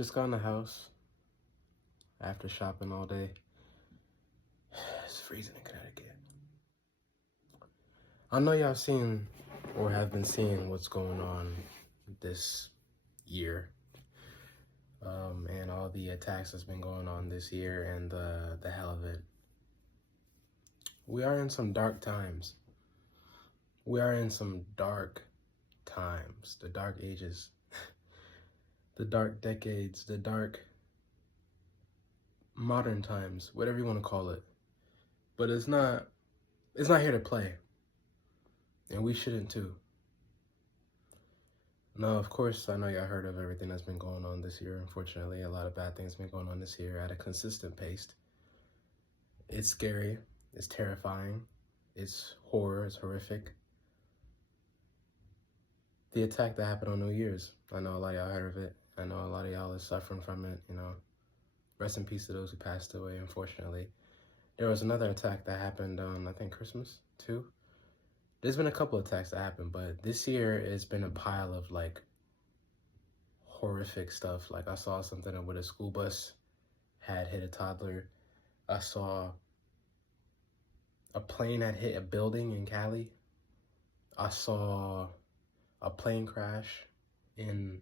Just got in the house after shopping all day. It's freezing in Connecticut. I know y'all seen or have been seeing what's going on this year, and all the attacks that's been going on this year and the hell of it. We are in some dark times. We are in some dark times, the dark ages, the dark decades, the dark modern times, whatever you want to call it. But it's not here to play. And we shouldn't too. Now, of course, I know y'all heard of everything that's been going on this year. Unfortunately, a lot of bad things have been going on this year at a consistent pace. It's scary. It's terrifying. It's horror. It's horrific. The attack that happened on New Year's. I know a lot of y'all heard of it. I know a lot of y'all is suffering from it, Rest in peace to those who passed away, unfortunately. There was another attack that happened on, I think, Christmas, too. There's been a couple of attacks that happened, but this year it's been a pile of, horrific stuff. Like, I saw something with a school bus had hit a toddler. I saw a plane had hit a building in Cali. I saw a plane crash in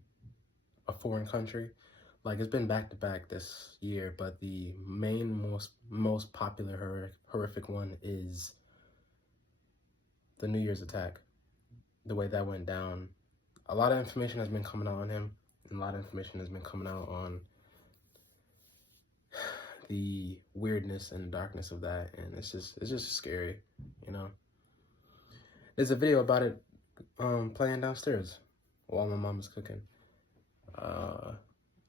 a foreign country. Like, it's been back to back this year, but the main most popular horrific one is the New Year's attack. The way that went down. A lot of information has been coming out on him, and a lot of information has been coming out on the weirdness and darkness of that, and it's just scary, There's a video about it playing downstairs while my mom was cooking.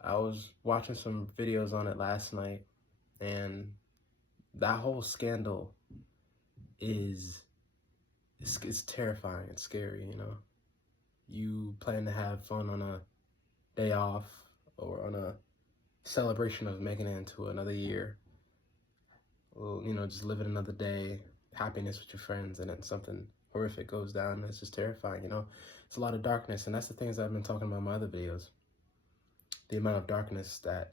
I was watching some videos on it last night, and that whole scandal is it's terrifying. It's scary, You plan to have fun on a day off or on a celebration of making it into another year. Well, just living another day, happiness with your friends, and then something horrific goes down. It's just terrifying, It's a lot of darkness, and that's the things I've been talking about in my other videos. The amount of darkness that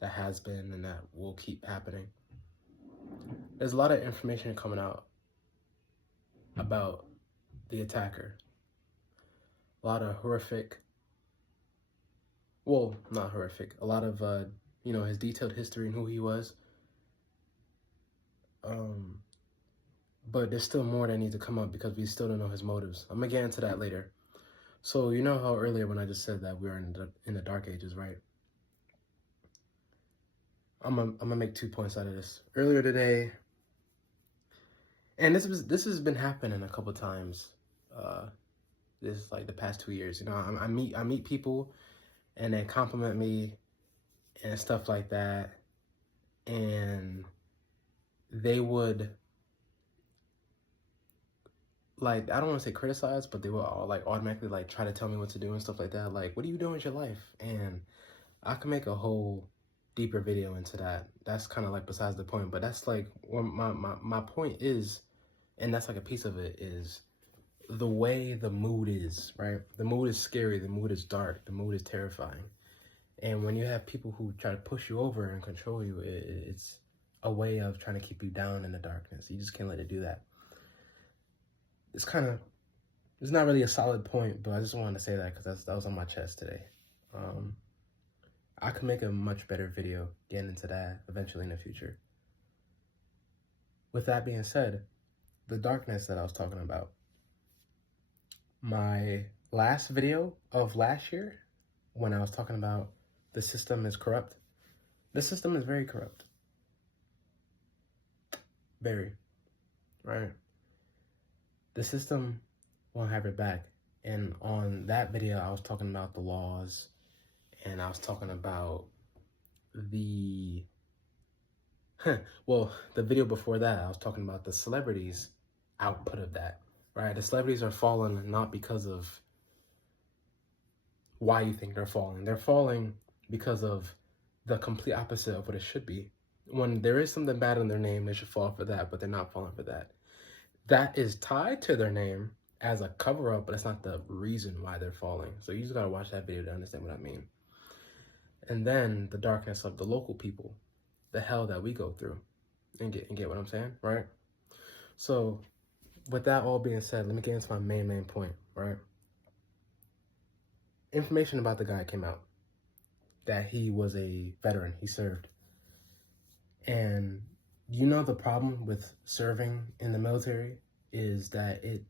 has been, and that will keep happening. There's a lot of information coming out about the attacker. A lot of horrific, well, not horrific, a lot of, his detailed history and who he was. But there's still more that needs to come up because we still don't know his motives. I'm gonna get into that later. So, you know how earlier when I just said that we are in the dark ages, right? I'm gonna make 2 points out of this. Earlier today, and this has been happening a couple times. This is like the past 2 years. I meet people, and they compliment me and stuff like that, and they would, I don't want to say criticize, but they will all automatically try to tell me what to do and stuff like that. Like, what are you doing with your life? And I can make a whole deeper video into that. That's kind of besides the point, but that's what my point is, and that's a piece of it, is the way the mood is, right? The mood is scary, the mood is dark, the mood is terrifying. And when you have people who try to push you over and control you, it's a way of trying to keep you down in the darkness. You just can't let it do that. It's not really a solid point, but I just wanted to say that because that was on my chest today. I could make a much better video getting into that eventually in the future. With that being said, the darkness that I was talking about, my last video of last year, when I was talking about the system is corrupt, the system is very corrupt. Very, right? The system won't have it back. And on that video, I was talking about the laws, and I was talking about the video before that, I was talking about the celebrities' output of that, right? The celebrities are falling not because of why you think they're falling. They're falling because of the complete opposite of what it should be. When there is something bad in their name, they should fall for that, but they're not falling for that. That is tied to their name as a cover up, but it's not the reason why they're falling. So you just gotta watch that video to understand what I mean. And then the darkness of the local people, the hell that we go through, and get what I'm saying, right? So with that all being said, let me get into my main point, right? Information about the guy came out that he was a veteran, he served. And you know the problem with serving in the military is that it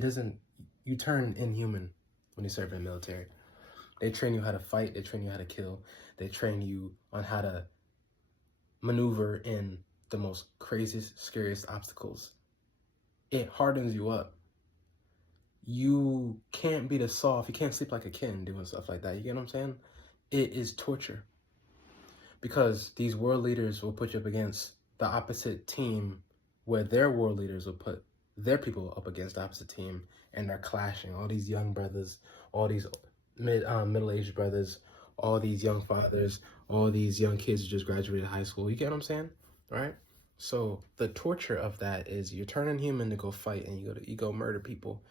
doesn't, you turn inhuman when you serve in the military. They train you how to fight, they train you how to kill, they train you on how to maneuver in the most craziest, scariest obstacles. It hardens you up. You can't be the soft, you can't sleep like a kitten doing stuff like that. You get what I'm saying? It is torture. Because these world leaders will put you up against the opposite team, where their world leaders will put their people up against the opposite team, and they're clashing. All these young brothers, all these middle-aged brothers, all these young fathers, all these young kids who just graduated high school. You get what I'm saying? All right? So the torture of that is you're turning human to go fight, and you go murder people,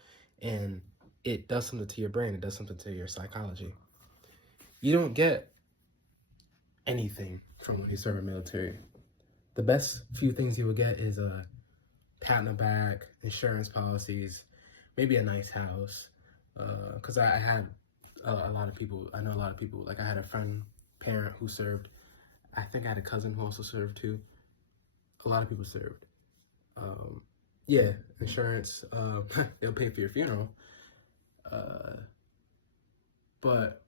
and it does something to your brain. It does something to your psychology. You don't get anything from when you serve in the military. The best few things you will get is a pat on the back, insurance policies, maybe a nice house. Because I had a lot of people, I know a lot of people, like I had a friend, parent who served. I think I had a cousin who also served too. A lot of people served. Yeah, insurance, they'll pay for your funeral. But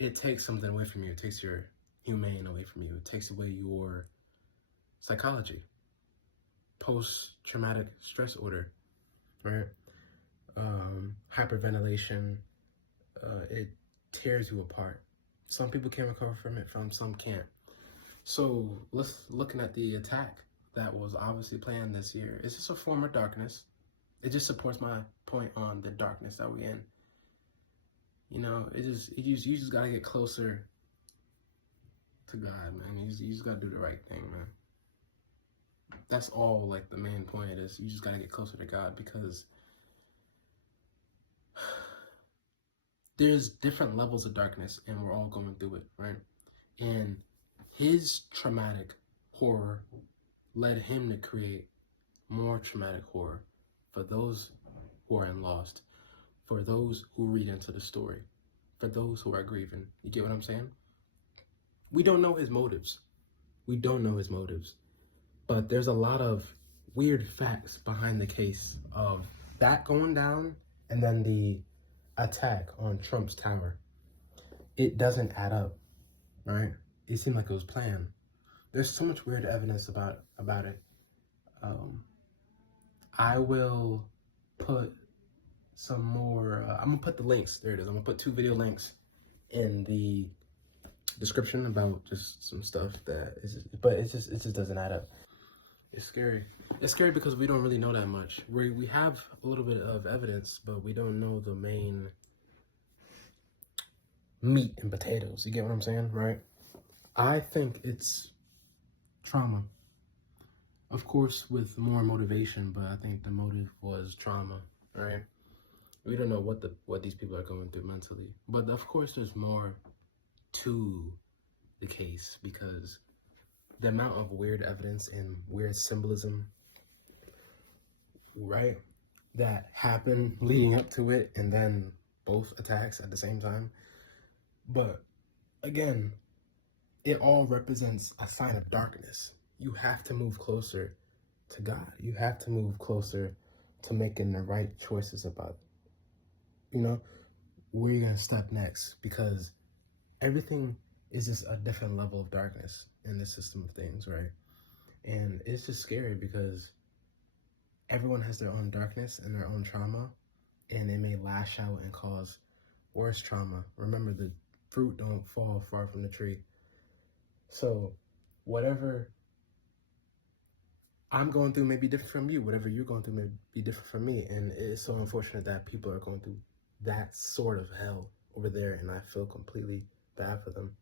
it takes something away from you. It takes your humane away from you. It takes away your psychology. Post-traumatic stress order, right? Hyperventilation, it tears you apart. Some people can recover from it, some can't. So let's looking at the attack that was obviously planned this year. It's just a form of darkness. It just supports my point on the darkness that we're in. You know, you just gotta get closer to God, man. You just gotta do the right thing, man. That's all, like, the main point is you just gotta get closer to God, because there's different levels of darkness and we're all going through it, right? And his traumatic horror led him to create more traumatic horror for those who are in lost, for those who read into the story, for those who are grieving. You get what I'm saying? We don't know his motives. We don't know his motives. But there's a lot of weird facts behind the case of that going down and then the attack on Trump's tower. It doesn't add up, right? It seemed like it was planned. There's so much weird evidence about it. I will put some more, I'm gonna put the links, there it is. I'm gonna put 2 video links in the description about just some stuff that is, but it just doesn't add up. It's scary. It's scary because we don't really know that much. We have a little bit of evidence, but we don't know the main meat and potatoes. You get what I'm saying, right? I think it's trauma. Of course, with more motivation, but I think the motive was trauma, right? We don't know what these people are going through mentally. But of course, there's more to the case, because the amount of weird evidence and weird symbolism, right, that happened leading up to it, and then both attacks at the same time. But again, it all represents a sign of darkness. You have to move closer to God. You have to move closer to making the right choices about, you know, where you're gonna step next, because everything is just a different level of darkness in this system of things, right? And it's just scary because everyone has their own darkness and their own trauma, and it may lash out and cause worse trauma. Remember, the fruit don't fall far from the tree. So whatever I'm going through may be different from you. Whatever you're going through may be different from me. And it's so unfortunate that people are going through that sort of hell over there, and I feel completely bad for them,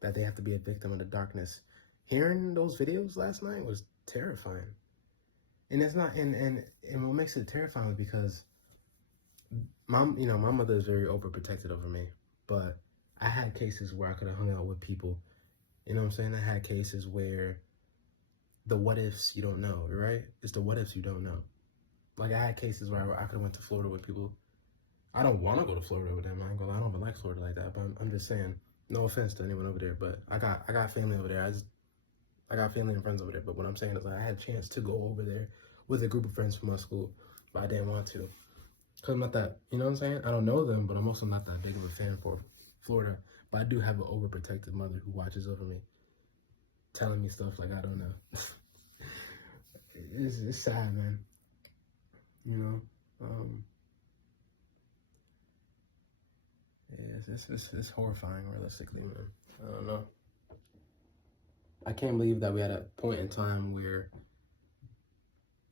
that they have to be a victim of the darkness. Hearing those videos last night was terrifying. And it's not, and what makes it terrifying is because my mother is very overprotected over me, but I had cases where I could have hung out with people. You know what I'm saying? I had cases where the what ifs you don't know, right? It's the what ifs you don't know. Like I had cases where I could have went to Florida with people. I don't want to go to Florida with them. I don't even like Florida like that. But I'm just saying, no offense to anyone over there, but I got family over there. I got family and friends over there. But what I'm saying is, like, I had a chance to go over there with a group of friends from my school, but I didn't want to. Cause I'm not that, you know what I'm saying? I don't know them, but I'm also not that big of a fan for Florida. But I do have an overprotective mother who watches over me, telling me stuff like I don't know. It's sad, man. You know, yeah, it's horrifying, realistically, man. I don't know. I can't believe that we had a point in time where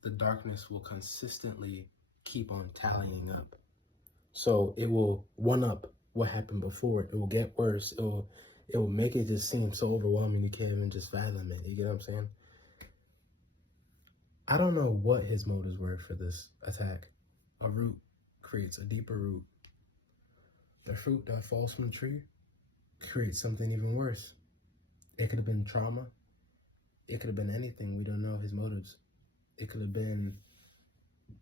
the darkness will consistently keep on tallying up. So it will one up what happened before. It will get worse. It will make it just seem so overwhelming you can't even just fathom it. You get what I'm saying? I don't know what his motives were for this attack. A root creates a deeper root. The fruit that falls from the tree creates something even worse. It could have been trauma. It could have been anything. We don't know his motives. It could have been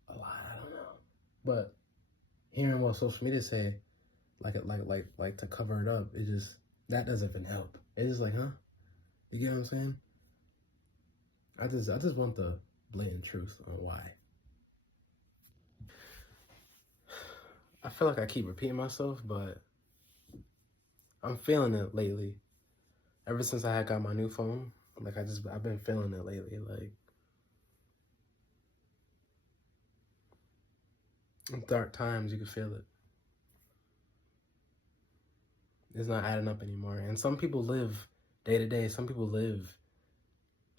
a lot. I don't know. But hearing what social media say, like to cover it up, it just, that doesn't even help. It's just like, huh? You get what I'm saying? I just want the blatant truth on why. I feel like I keep repeating myself, but I'm feeling it lately. Ever since I had got my new phone, like I've been feeling it lately. Like in dark times, you can feel it. It's not adding up anymore. And some people live day to day. Some people live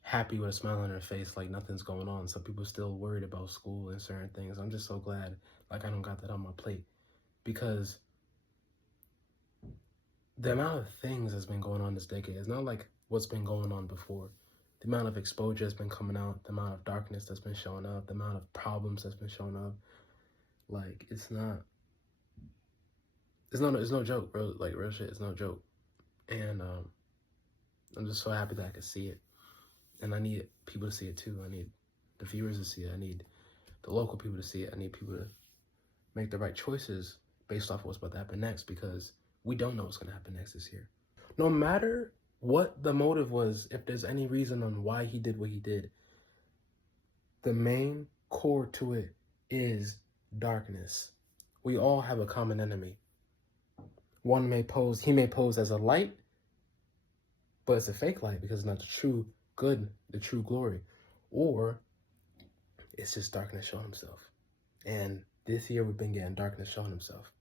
happy with a smile on their face, like nothing's going on. Some people still worried about school and certain things. I'm just so glad, like, I don't got that on my plate, because the amount of things that's been going on this decade is not like what's been going on before. The amount of exposure that's been coming out, the amount of darkness that's been showing up, the amount of problems that's been showing up, like, it's no joke, bro. Like, real shit, it's no joke. And I'm just so happy that I can see it. And I need people to see it too. I need the viewers to see it. I need the local people to see it. I need people to make the right choices based off of what's about to happen next, because we don't know what's going to happen next this year. No matter what the motive was, if there's any reason on why he did what he did, the main core to it is darkness. We all have a common enemy. He may pose as a light, but it's a fake light because it's not the true good, the true glory. Or it's just darkness showing himself. And this year we've been getting darkness showing himself.